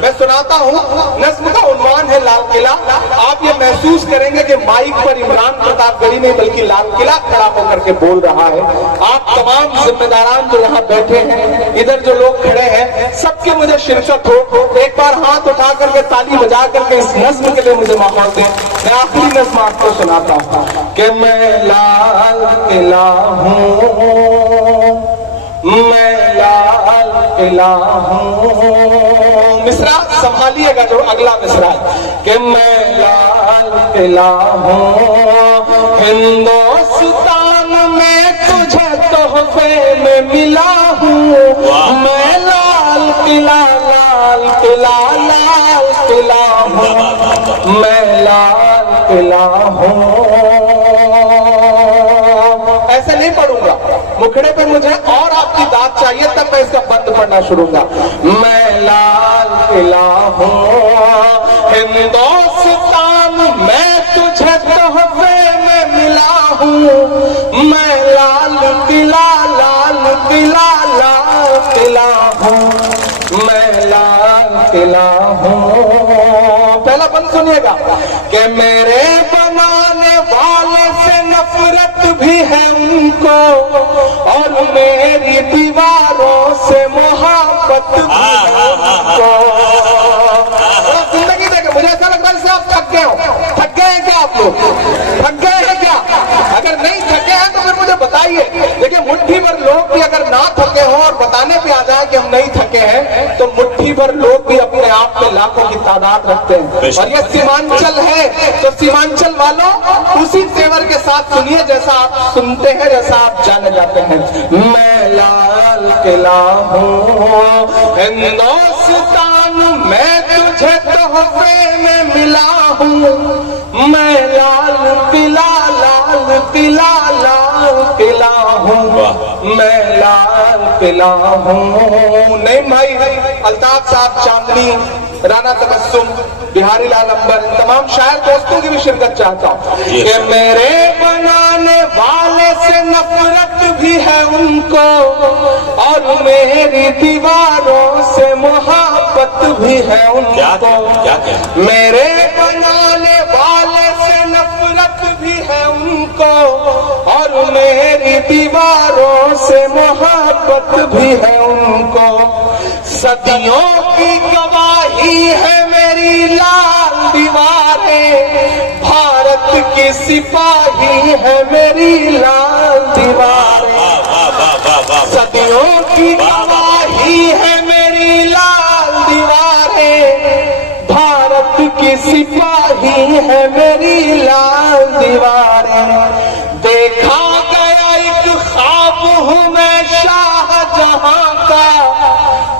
میں سناتا ہوں، نظم کا عنوان ہے لال قلعہ. آپ یہ محسوس کریں گے کہ مائک پر عمران پرتاپ گڑھی نہیں بلکہ لال قلعہ کھڑا ہو کر کے بول رہا ہے. آپ تمام ذمہ داران جو یہاں بیٹھے ہیں، ادھر جو لوگ کھڑے ہیں، سب کے مجھے شرکت ہو. ایک بار ہاتھ اٹھا کر کے تالی بجا کر کے اس نظم کے لیے مجھے ماحول دیں. میں آخری نظم آپ کو سناتا ہوں کہ میں لال قلعہ ہوں، میں لال قلعہ ہوں. مصرع سنبھالیے گا جو اگلا مصرع ہے کہ میں لال قلعہ ہوں، ہندوستان میں تجھے تحفے میں ملا ہوں. میں لال قلعہ، لال قلعہ، لال قلعہ ہوں، میں لال قلعہ ہوں. ایسے نہیں پڑھوں گا، مکھڑے پہ مجھے اور آپ کی داد چاہیے تب میں اس کا بند پڑھنا شروع گا. میں لال قلعہ ہوں، ہندوستان میں تجھے تحفے میں ملا ہوں. میں لال قلعہ، لال قلعہ، لال قلعہ ہوں، میں لال قلعہ ہوں. پہلا بند سنیے گا کہ میرے بنانے والے سے نفرت بھی ہے ان کو، اور میری دیواروں سے محبت بھی ہے ان کو. زندگی دیکھیں، مجھے ایسا لگ رہا ہے جیسے آپ تھک گئے ہو. تھک گئے ہیں کیا آپ لوگ؟ تھک گئے ہیں کیا؟ اگر نہیں تھکے ہیں تو پھر مجھے بتائیے. دیکھیں، مٹھی بھر لوگ بھی اگر نہ تھکے ہوں اور بتانے پہ آ جائے کہ ہم نہیں تھکے ہیں، تو مٹھی بھر لوگ بھی اپنے آپ میں لاکھوں کی تعداد رکھتے ہیں. اور یہ سیمانچل ہے تو سیمانچل والوں اسی تیور کے ساتھ سنیے جیسا آپ سنتے ہیں، جیسا آپ جانے جاتے ہیں. میں لال قلعہ ہوں، ہندوستان میں تجھے تحفے میں ملا ہوں. میں لال قلعہ، لال قلعہ، لال قلعہ ہوں، میں لال قلعہ ہوں. نہیں بھائی، الطاف صاحب چاندنی، رانا تبسم، بہاری لال امبر، تمام شاعر دوستوں کی بھی شرکت چاہتا ہوں کہ میرے بنانے والے سے نفرت بھی ہے ان کو، اور میری دیواروں سے محبت بھی ہے ان کو. میرے بنانے والے سے نفرت بھی ہے ان کو، اور میری دیواروں سے محبت بھی ہے ان کو. صدیوں کی گواہی ہے میری لال دیواریں، بھارت کی سپاہی ہے میری لال دیواریں. صدیوں کی گواہی ہے میری لال دیواریں، بھارت کی سپاہی ہے میری لال دیواریں. دیکھا گیا ایک خواب ہوں میں شاہ جہاں کا،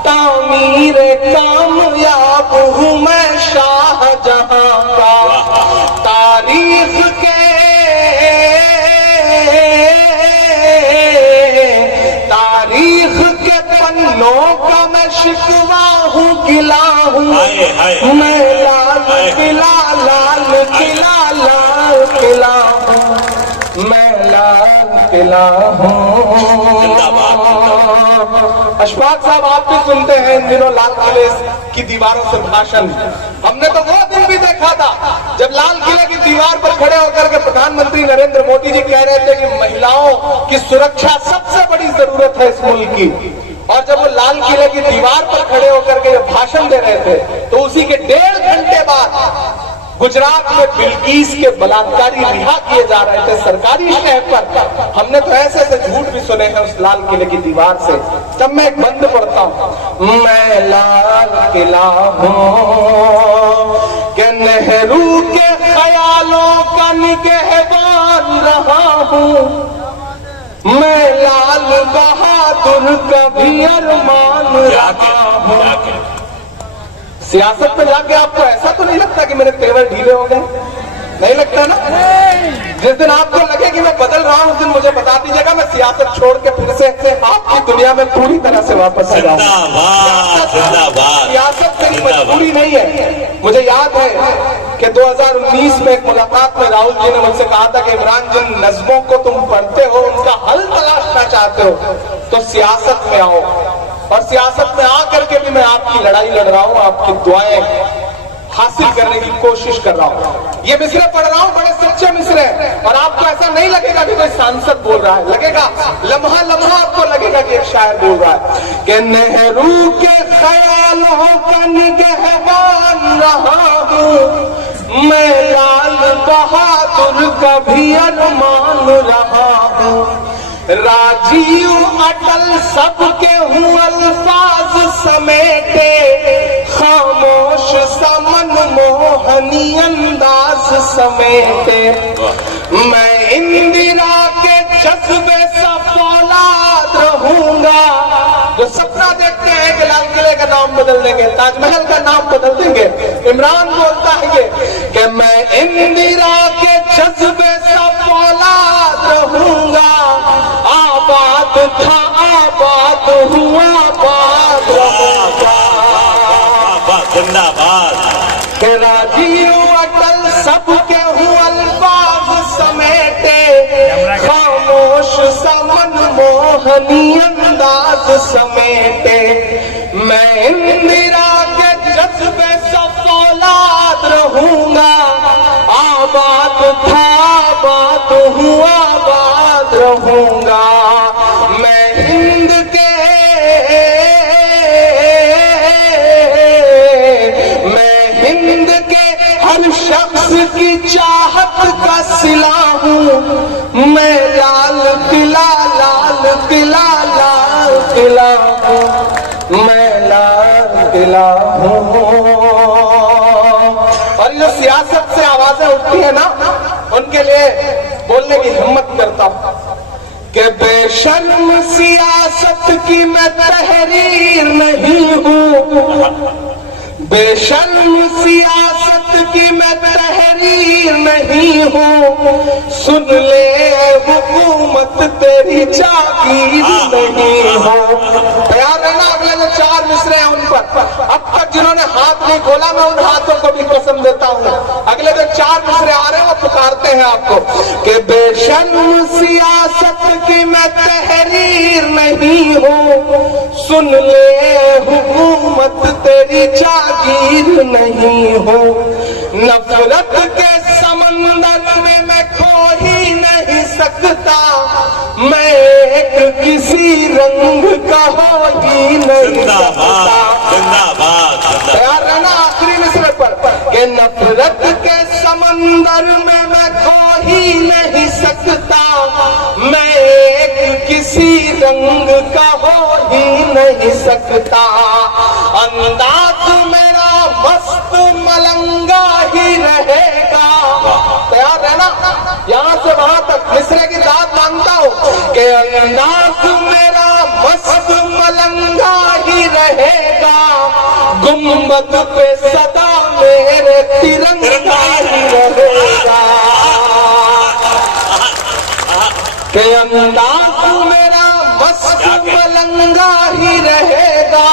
تعمیر کامیاب ہوں میں شاہ جہاں کا. تاریخ کے پنوں کا میں شکوہ ہوں، گلا ہوں. میں لال قلعہ، لال قلعہ، لال قلعہ ہوں، میں لال قلعہ ہوں. اشفاق صاحب آپ بھی سنتے ہیں ان دنوں لال قلعے کی دیواروں سے بھاشن. ہم نے تو وہ دن بھی دیکھا تھا جب لال قلعے کی دیوار پر کھڑے ہو کر کے پردھان منتری نریندر مودی جی کہہ رہے تھے کہ مہیلاؤں کی سرکشا سب سے بڑی ضرورت ہے اس ملک کی. اور جب وہ لال قلعے کی دیوار پر کھڑے ہو کر کے یہ بھاشن دے رہے تھے تو اسی کے 1.5 گھنٹے بعد گجرات میں بلقیس کے بلاکاری رہا کیے جا رہے تھے سرکاری شہر پر. ہم نے تو ایسے ایسے جھوٹ بھی سنے ہیں اس لال قلعے کی دیوار سے. تب میں ایک بند پڑھتا ہوں، میں لال قلعہ ہوں کہ نہرو کے خیالوں کا نگہبان رہا ہوں. میں لال بہادر کا بھی ارمان رہا ہوں. سیاست میں جا کے آپ کو ایسا تو نہیں لگتا کہ میرے تیور ڈھیلے ہو گئے؟ نہیں لگتا نا؟ جس دن آپ کو لگے کہ میں بدل رہا ہوں اس دن مجھے بتا دیجیے گا، میں سیاست چھوڑ کے پھر سے آپ کی دنیا میں پوری طرح سے واپس آ جاؤں. سیاست میری مجبوری نہیں ہے. مجھے یاد ہے کہ 2019 میں ایک ملاقات میں راہل جی نے مجھ سے کہا تھا کہ عمران جن نظموں کو تم پڑھتے ہو ان کا حل تلاشنا چاہتے ہو تو سیاست میں آؤ. اور سیاست میں آ کر کے بھی میں آپ کی لڑائی لڑ رہا ہوں, آپ کی دعائیں حاصل کرنے کی کوشش کر رہا ہوں. یہ مصرے پڑھ رہا ہوں, بڑے سچے مصرے ہیں, اور آپ کو ایسا نہیں لگے گا کہ کوئی سانسد بول رہا ہے, لگے گا لمحہ لمحہ آپ کو لگے گا کہ ایک شاعر بول رہا ہے کہ نہرو کے خیالوں کا نگہبان رہا ہوں میں, لال بہادر کا بھی ارمان رہا ہوں, راجیو اٹل سب کے ہوں الفاظ سمیٹے, خاموش سا من موہنی انداز سمیٹے, میں اندرا کے جذبے سا فولاد رہوں گا. جو سپنا دیکھتے ہیں کہ لال قلعے کا نام بدل دیں گے, تاج محل کا نام بدل دیں گے, عمران بولتا ہے یہ کہ میں اندرا کے جذبے سا فولاد رہوں گا, آباد تھا آباد ہوا آباد رہوں گا, زندہ باد. کہ راجیو اٹل سب کے ہوں الفاظ سمیٹے, خاموش سا من موہنی انداز سمیٹے, میں اندرا کے جذبے سا فولاد رہوں گا, آباد تھا آباد ہوں آباد رہوں گا, میں ہند کے ہر شخص کی چاہت کا صلہ ہوں, میں لال قلعہ لال قلعہ لال قلعہ ہوں, میں لال قلعہ ہوں. اور جو سیاست سے آوازیں اٹھتی ہیں نا, ان کے لیے بولنے کی ہمت کرتا ہوں کہ بے شرم سیاست کی میں تحریر نہیں ہوں, بے شرم سیاست کی میں تحریر نہیں ہوں, سن لے حکومت تیری جاگیر نہیں ہوں. تیار رہنا, اگلے جو 4 مصرے ہیں ان پر اب تک جنہوں نے ہاتھ نہیں کھولا میں ان ہاتھوں کو بھی قسم دیتا ہوں, اگلے جو 4 مصرے آ رہے ہیں وہ پکارتے ہیں آپ کو کہ بے شرم سیاست کی میں تحریر نہیں ہوں, سن لے حکومت تیری جاگیر نہیں ہوں, نفرت کے سمندر میں کھو ہی نہیں سکتا, میں ایک کسی رنگ کا ہو ہی نہیں سکتا. تیار رہنا آخری مصرے پر کہ نفرت کے سمندر میں کھو ہی نہیں سکتا, میں ایک کسی رنگ کا ہو ہی نہیں سکتا, انداز میرا مست ملنگا ہی رہے گا. تیار رہنا, یہاں سے وہاں تک مصرے کی داد مانگتا ہوں کہ انداز میرا مست ملنگا ہی رہے گا, گنبد پہ صدا میرے ترنگا ہی رہے گا, کہ انداز میرا مست ملنگا ہی رہے گا,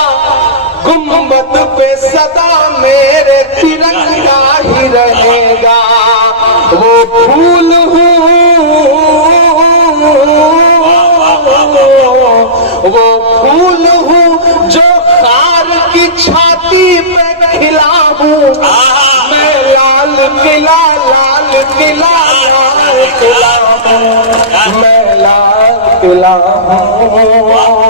گنبد پہ صدا میرے ترنگا ہی رہے گا. وہ پھول ہوں جو خار کی چھاتی پہ کھلا ہوں, میں لال قلعہ لال قلعہ لال قلعہ ہوں, میں لال قلعہ ہوں.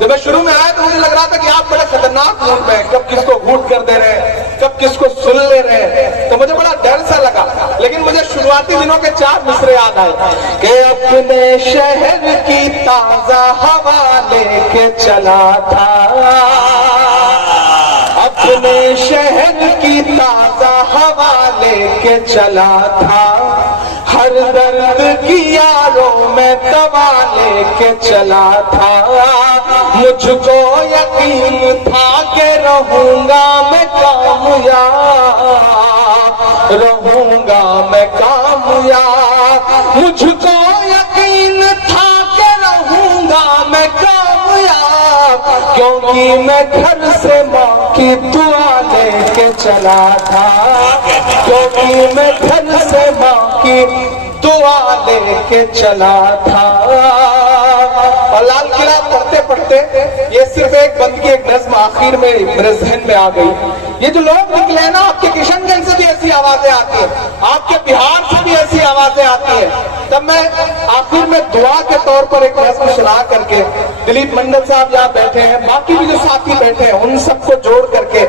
جب میں شروع میں آیا تو مجھے لگ رہا تھا کہ آپ بڑے خطرناک موڈ میں, کب کس کو گھوٹ کر دے رہے ہیں, کب کس کو سن لے رہے ہیں, تو مجھے بڑا ڈر سا لگا. لیکن مجھے شروعاتی دنوں کے 4 مصرے یاد آئے کہ اپنے شہر کی تازہ ہوا لے کے چلا تھا, اپنے شہر کی تازہ ہوا لے کے چلا تھا, ہر درد کی یاروں میں دوا لے کے چلا تھا, مجھ کو یقین تھا کہ رہوں گا میں کامیاب, رہوں گا میں کامیاب, مجھ کو یقین تھا کہ رہوں گا میں کامیاب, کیونکہ میں گھر سے ماں کی دعا لے کے چلا تھا, کیونکہ میں گھر سے ماں کی دعا لے کے چلا تھا, اور لال قلعہ پڑھتے پڑھتے یہ صرف ایک بندگی ایک نظم آخر میں میرے ذہن میں آ گئی. یہ جو لوگ نکلے ہیں نا، آپ کے کشن گنج سے بھی ایسی آوازیں آتی ہیں، آپ کے بہار سے بھی ایسی آوازیں آتی ہیں. تب میں آخر میں دعا کے طور پر ایک نظم سنا کر کے، دلیپ منڈل صاحب یہاں بیٹھے ہیں، باقی بھی جو ساتھی بیٹھے ہیں، ان سب کو جوڑ کر کے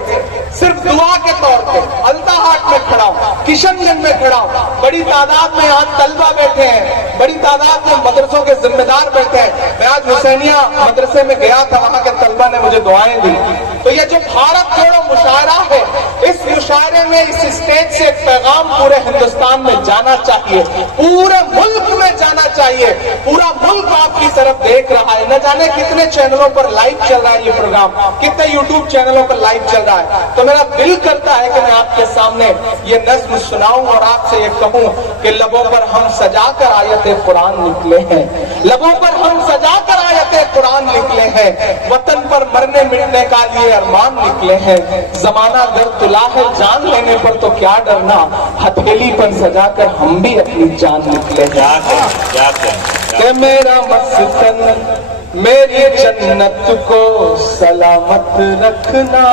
صرف دعا کے طور پہ التا ہاٹ میں کھڑا ہوں، کشن گنج میں کھڑا ہوں. بڑی تعداد میں یہاں طلبہ بیٹھے ہیں، بڑی تعداد میں مدرسوں کے ذمہ دار بیٹھے ہیں. میں آج حسینیہ مدرسے میں گیا تھا، وہاں کے طلبہ نے مجھے دعائیں دی. تو یہ جو بھارت جوڑو مشاعرہ ہے، اس مشاعرے میں اس اسٹیج سے ایک پیغام پورے ہندوستان میں جانا چاہیے، پورے ملک میں جانا چاہیے. پورا ملک آپ کی طرف دیکھ رہا ہے، نہ جانے کتنے چینلوں پر لائیو چل رہا ہے یہ پروگرام، کتنے یوٹیوب چینلوں پر لائیو چل رہا ہے. تو میرا دل کرتا ہے کہ میں آپ کے سامنے یہ نظم سناؤں اور آپ سے یہ کہوں کہ لبوں پر ہم سجا کر آیت قرآن نکلے ہیں، لبوں پر ہم سجا کر آیت قرآن نکلے ہیں، وطن پر مرنے مٹنے کا لیے ارمان نکلے ہیں. زمانہ گر تلا ہے جان لینے پر تو کیا ڈرنا، ہتھیلی پر سجا کر ہم بھی اپنی جان نکلے ہیں. کہ میرا مسکن میری جنت کو سلامت رکھنا.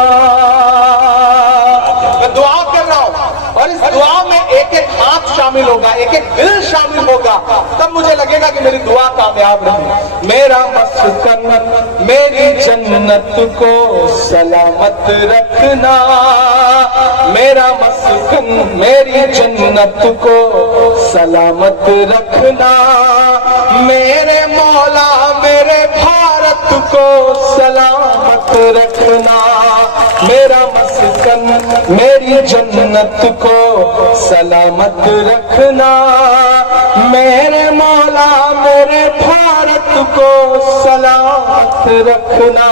میں دعا کر رہا ہوں اور اس دعا میں ایک ایک ہاتھ شامل ہوگا، ایک ایک دل شامل ہوگا، تب مجھے لگے گا کہ میری دعا کامیاب رہی. میرا مسکن میری جنت کو سلامت رکھنا، میرا مسکن میری جنت کو سلامت رکھنا. میرے مولا میرے بھارت کو سلامت رکھنا. میرا مسکن میری جنت کو سلامت رکھنا. میرے مولا میرے بھارت کو سلامت رکھنا.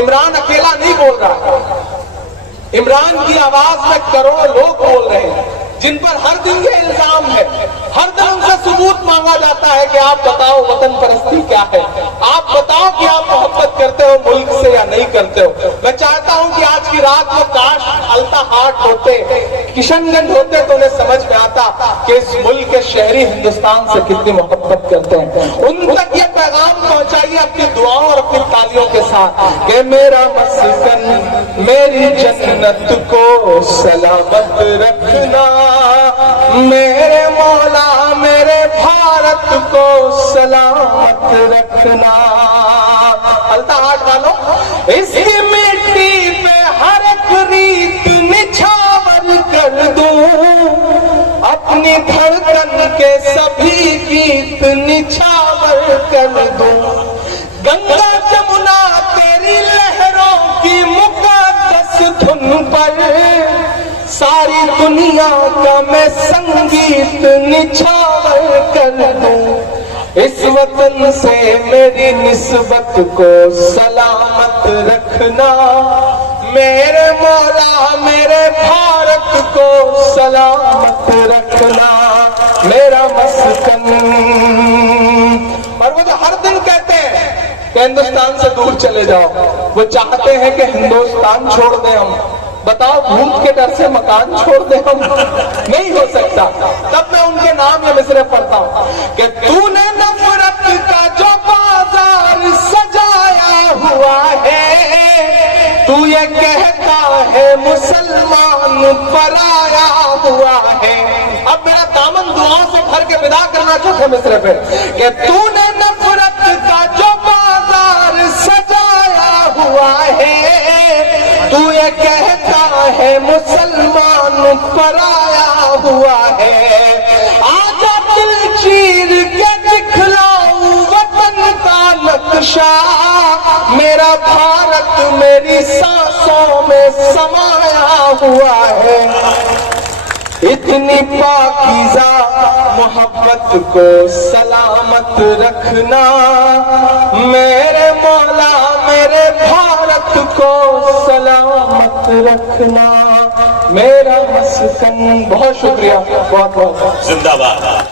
عمران اکیلا نہیں بول رہا، عمران کی آواز میں کروڑوں لوگ بول رہے ہیں جن پر ہر دن یہ الزام ہے، ہر دن ان سے ثبوت مانگا جاتا ہے کہ آپ بتاؤ وطن پرستی کیا ہے، آپ بتاؤ کہ آپ محبت کرتے ہو ملک سے یا نہیں کرتے ہو. میں چاہتا ہوں کہ آج کی رات کو کاش التا ہاٹ ہوتے، کشن گنج ہوتے تو انہیں سمجھ میں آتا کہ اس ملک کے شہری ہندوستان سے کتنی محبت کرتے ہیں. ان تک یہ پیغام پہنچائیے اپنی دعاؤں اور اپنی تالیوں کے ساتھ کہ میرا مسکن میری جنت کو سلامت رکھنا. میرے مولا میرے بھارت کو سلامت رکھنا. التا ہاٹ والوں، اس کی مٹی پہ ہر ایک ریت نچھاور کر دوں، اپنی دھڑکن کے سبھی گیت نچھاور کر دوں. گنگا جمنا تیری لہروں کی مقدس دھن پر ساری دنیا کا میں سنگیت نچھاور کر دوں. اس وطن سے میری نسبت کو سلامت رکھنا. میرے مولا میرے بھارت کو سلامت رکھنا. میرا مسکن. اور وہ جو ہر دن کہتے ہیں کہ ہندوستان سے دور چلے جاؤ، وہ چاہتے ہیں کہ ہندوستان چھوڑ دیں ہم. بتاؤ بھوت کے ڈر سے مکان چھوڑ دیں ہم؟ نہیں ہو سکتا. تب میں ان کے نام یہ مصرع پڑھتا ہوں کہ تو نے نفرت کا جو بازار سجایا ہوا ہے، تو یہ کہتا ہے مسلمان پرایا ہوا ہے. اب میرا دامن دعاؤں سے بھر کے ودا کرنا چاہتے مصرع پہ کہ تو نے نفرت کا جو بازار سجایا ہوا ہے، تو یہ کہتا ہے مسلمان پرایا ہوا ہے. آجا دل چیر کے دکھلاؤں وطن کا نقشہ، میرا بھارت میری سانسوں میں سمایا ہوا ہے. اتنی پاکیزہ محبت کو سلامت رکھنا. میرے مولا میرے بھارت کو سلامت رکھنا. میرا مسکن. بہت شکریہ، بہت بہت زندہ باد.